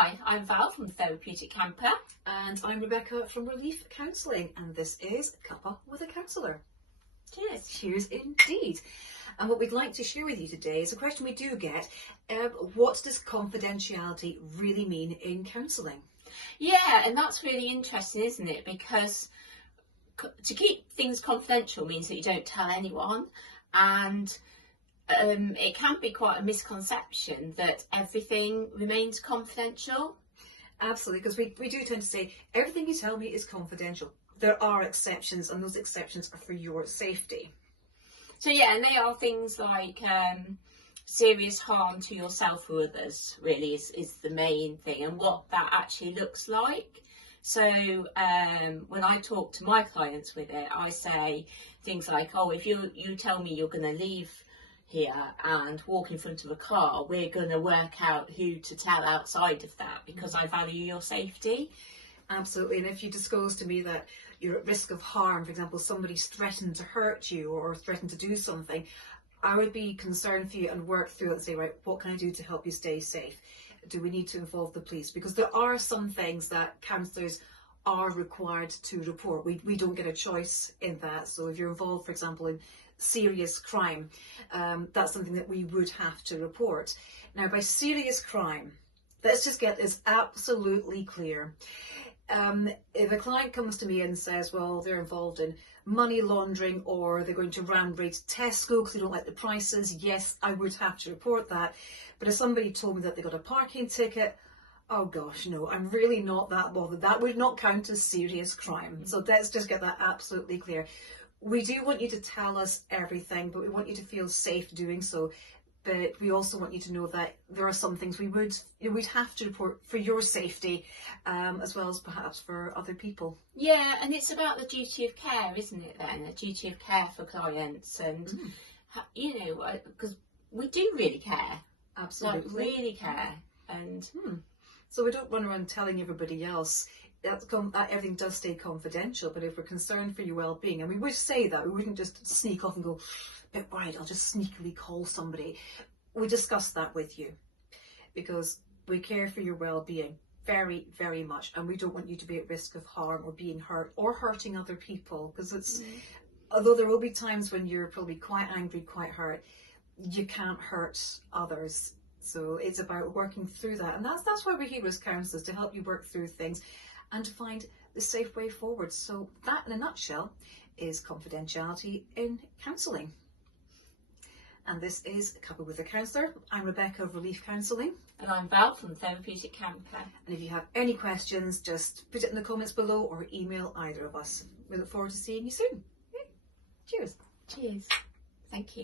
Hi, I'm Val from Therapeutic Camper. And I'm Rebecca from Relief Counselling, and this is Cuppa with a Counsellor. Cheers. Cheers indeed. And what we'd like to share with you today is a question we do get. What does confidentiality really mean in counselling? Yeah, and that's really interesting, isn't it? Because to keep things confidential means that you don't tell anyone, and it can be quite a misconception that everything remains confidential. Absolutely, because we do tend to say everything you tell me is confidential. There are exceptions, and those exceptions are for your safety. So yeah, and they are things like serious harm to yourself or others, really is the main thing, and what that actually looks like. So when I talk to my clients with it, I say things like, oh, if you tell me you're going to leave here and walk in front of a car, we're going to work out who to tell outside of that, because I value your safety. Absolutely, and if you disclose to me that you're at risk of harm, for example, somebody's threatened to hurt you or threatened to do something, I would be concerned for you and work through it and say, right, what can I do to help you stay safe? Do we need to involve the police? Because there are some things that counsellors are required to report. We don't get a choice in that. So if you're involved, for example, in serious crime, that's something that we would have to report. Now, by serious crime, let's just get this absolutely clear. If a client comes to me and says, well, they're involved in money laundering, or they're going to round rate Tesco because they don't like the prices, yes, I would have to report that. But if somebody told me that they got a parking ticket, oh gosh, no, I'm really not that bothered. That would not count as serious crime. So let's just get that absolutely clear. We do want you to tell us everything, but we want you to feel safe doing so. But we also want you to know that there are some things we'd have to report for your safety, as well as perhaps for other people. Yeah, and it's about the duty of care, isn't it then? A duty of care for clients, and you know, because we do really care. Absolutely. Like, really care. And so we don't run around telling everybody else. That everything does stay confidential, but if we're concerned for your well-being, and we would say that, we wouldn't just sneak off and go, bit worried, I'll just sneakily call somebody. We discuss that with you because we care for your well-being very, very much, and we don't want you to be at risk of harm or being hurt or hurting other people, because it's although there will be times when you're probably quite angry, quite hurt, you can't hurt others. So it's about working through that, and that's why we're here as counsellors, to help you work through things and to find the safe way forward. So that, in a nutshell, is confidentiality in counselling. And this is Cuppa with a Counsellor. I'm Rebecca of Relief Counselling. And I'm Val from Therapeutic Camper. And if you have any questions, just put it in the comments below or email either of us. We look forward to seeing you soon. Cheers. Cheers. Thank you.